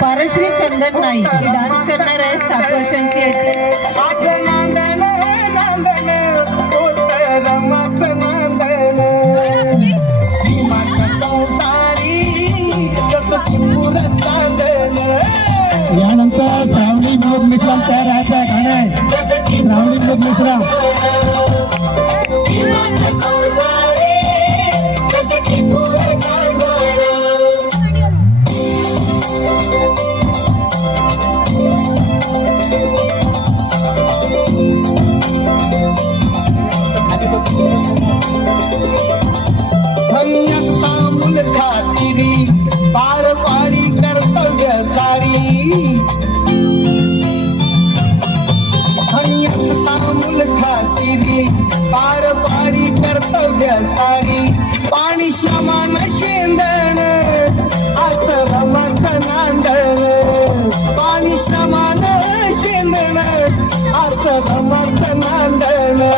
पारश्री चंदन नाईक ही dance करणार आहेत 7 वर्षांची आहे यानंतर श्रावणी लोक मिश्रा तयार राहायचं गाणं आहे श्रावणी लोक मिश्रा पार पाडी कर्तव्य सारी मूल खातिरी पार पाडी कर्तव्य सारी पाणी श्रमान शेंदण असं रमत नांदण पाणी श्रमान शेंदण असं रमत नांदण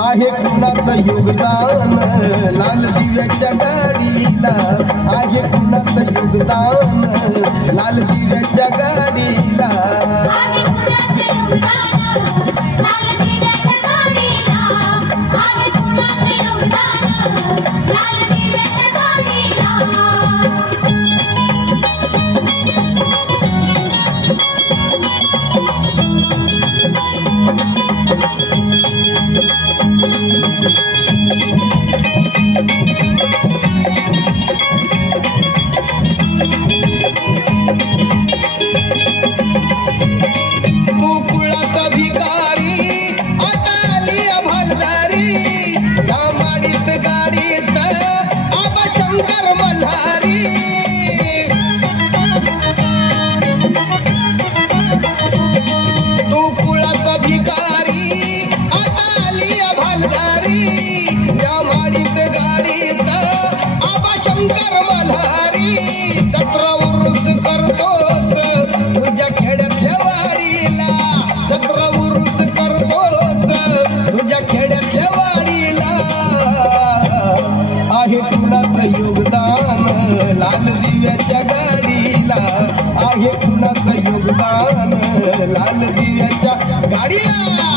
आहे कुणाचं योगदान लाल दिव्याच्या गाडीला आहे कुणाचं योगदान लाल दिव्याच्या गाडीला योगदान लाल दिव्याच्या गाडीला आहे कुणाचं योगदान लाल दिव्याच्या गाडीला